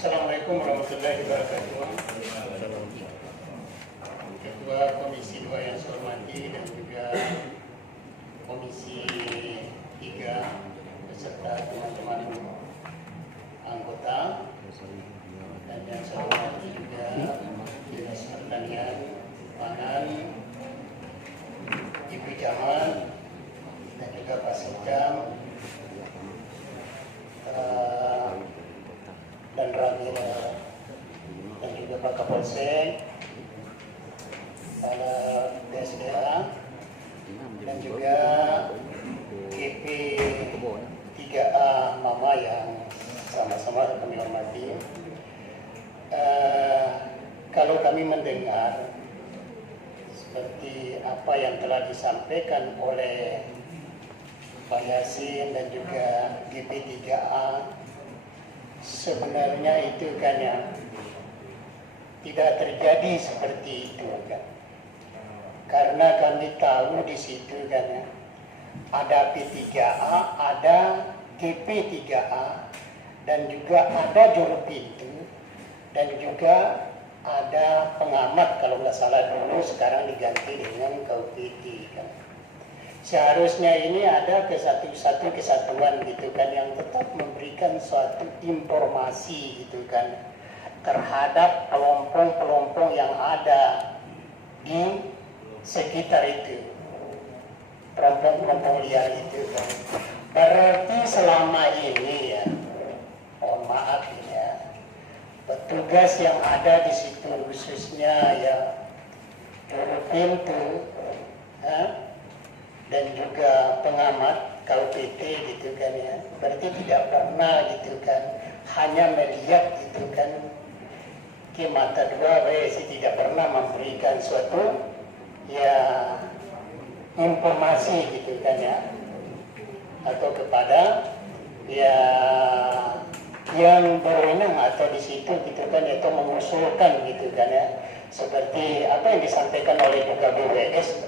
Assalamualaikum warahmatullahi wabarakatuh. Ketua Komisi 2 yang saya hormati dan juga Komisi 3 beserta teman-teman anggota, dan yang saya hormati juga Dinas Pertanian, Pangan, Ibu Camat, dan juga Pak Sekam, dan Ramil, dan juga Pak Kapolsek, PSDA, dan juga GP 3A Mama yang sama-sama kami hormati. Kalau kami mendengar seperti apa yang telah disampaikan oleh Pak Yasin dan juga GP 3A, sebenarnya itu kan yang tidak terjadi seperti itu kan. Karena kami tahu di situ kan ya, ada P3A, ada GP3A, dan juga ada juru pintu, dan juga ada pengamat kalau nggak salah dulu, sekarang diganti dengan KUPT kan. Seharusnya ini ada satu kesatuan gitu kan, yang tetap memberikan suatu informasi gitu kan terhadap kelompok-kelompok yang ada di sekitar itu, kelompok-kelompok liar itu kan. Berarti selama ini ya, mohon maaf ya, petugas yang ada di situ khususnya ya juru pintu dan juga pengamat KUPT gitu kan ya, berarti tidak pernah gitu kan hanya melihat gitu kan ke mata dua, sih tidak pernah memberikan suatu ya informasi gitu kan ya, atau kepada ya yang berwenang atau di situ gitu kan, yaitu mengusulkan gitu kan ya, seperti apa yang disampaikan oleh juga BWS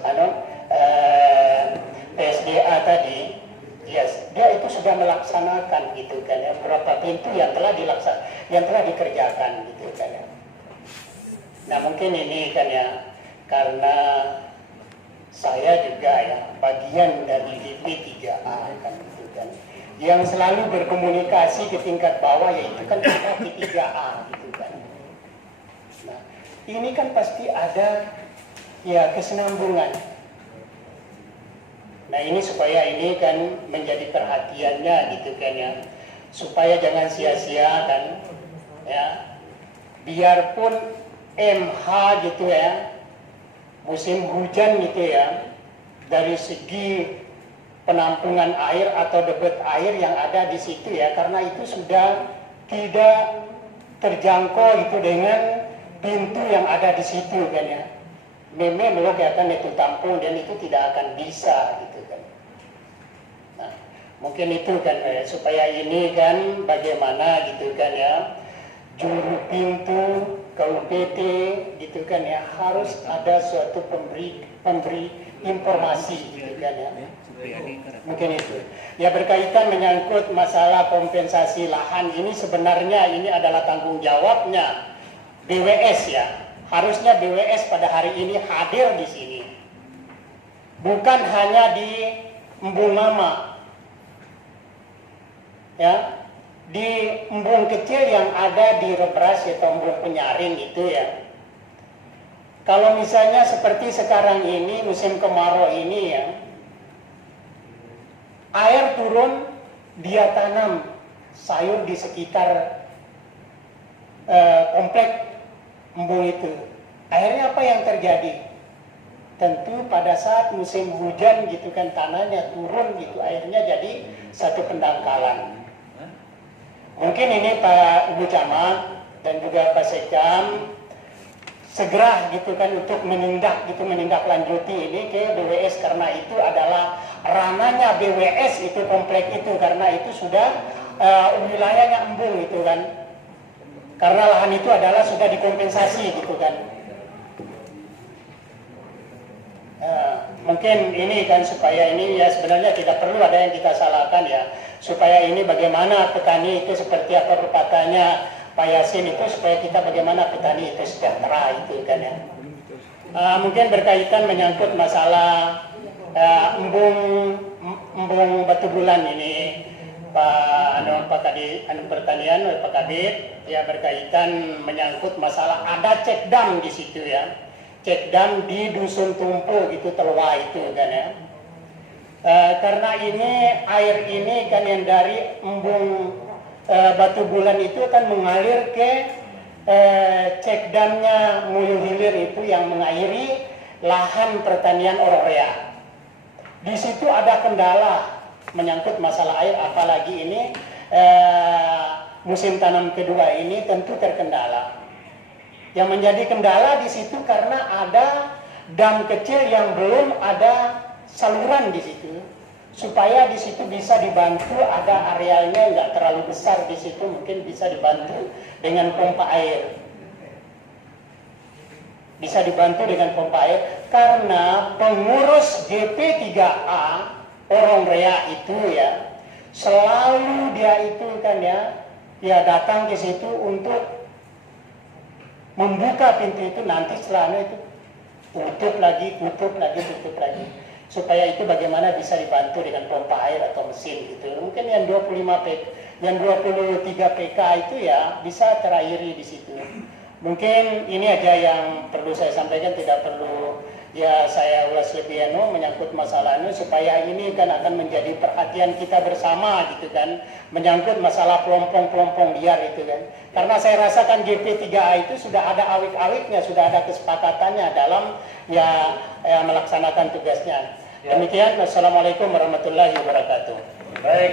PSDA tadi, yes, dia itu sudah melaksanakan gitu kan ya, berapa pintu yang telah dikerjakan gitu kan ya. Nah mungkin ini kan ya, karena saya juga ya bagian dari DP3A kan gitu kan, yang selalu berkomunikasi ke tingkat bawah, yaitu kan DP3A gitu kan. Nah ini kan pasti ada ya kesinambungan. Nah ini supaya ini kan menjadi perhatiannya gitu kan ya, supaya jangan sia-sia kan ya, biarpun MH gitu ya, musim hujan gitu ya, dari segi penampungan air atau debit air yang ada di situ ya, karena itu sudah tidak terjangkau itu dengan pintu yang ada di situ kan ya, memang akan itu tampung dan itu tidak akan bisa gitu kan. Nah mungkin itu kan supaya ini kan bagaimana gitu kan ya, juru pintu KUPT gitu kan ya, harus ada suatu pemberi informasi gitu kan ya. Mungkin itu ya, berkaitan menyangkut masalah kompensasi lahan ini, sebenarnya ini adalah tanggung jawabnya BWS ya. Harusnya BWS pada hari ini hadir di sini, bukan hanya di embung mama ya, di embung kecil yang ada di Rebras atau embung penyaring itu ya. Kalau misalnya seperti sekarang ini musim kemarau ini ya, air turun, dia tanam sayur di sekitar komplek embung itu. Akhirnya apa yang terjadi? Tentu pada saat musim hujan gitu kan, tanahnya turun gitu, akhirnya jadi satu pendangkalan. Mungkin ini Pak Ibu Camat dan juga Pak Sekam segera gitu kan untuk menindaklanjuti ini ke BWS, karena itu adalah ranahnya BWS itu komplek itu, karena itu sudah wilayahnya embung itu kan. Karena lahan itu adalah sudah dikompensasi gitu kan. Mungkin ini kan supaya ini ya, sebenarnya tidak perlu ada yang kita salahkan ya, supaya ini bagaimana petani itu seperti apa pepatahnya, Pak Yasin itu supaya kita bagaimana petani itu sejahtera itu kan ya. Mungkin berkaitan menyangkut masalah embung batu bulan ini Pak Kadit Pertanian Pak Kadit ya, berkaitan menyangkut masalah ada cek dam di situ ya, cek dam di Dusun Tumpu gitu Telwa itu kan ya. Karena ini air ini kan yang dari embung batu bulan itu akan mengalir ke cek damnya Muyu Hilir itu yang mengairi lahan pertanian Ororea. Di situ ada kendala menyangkut masalah air, apalagi ini musim tanam kedua ini tentu terkendala. Yang menjadi kendala di situ karena ada dam kecil yang belum ada saluran di situ, supaya di situ bisa dibantu, ada arealnya nggak terlalu besar di situ, mungkin bisa dibantu dengan pompa air. Bisa dibantu dengan pompa air karena pengurus GP3A Orang Rea itu ya selalu dia itu kan ya datang ke situ untuk membuka pintu itu, nanti setelahnya itu tutup lagi supaya itu bagaimana bisa dibantu dengan pompa air atau mesin gitu. Mungkin yang 23 PK itu ya bisa terairi di situ. Mungkin ini aja yang perlu saya sampaikan, tidak perlu ya saya ulas lebih menyangkut masalah ini, supaya ini kan akan menjadi perhatian kita bersama gitu kan, menyangkut masalah pelompong-pelompong liar itu kan. Karena saya rasakan GP3A itu sudah ada awik-awiknya, sudah ada kesepakatannya dalam ya melaksanakan tugasnya. Demikian, wassalamualaikum warahmatullahi wabarakatuh. Baik.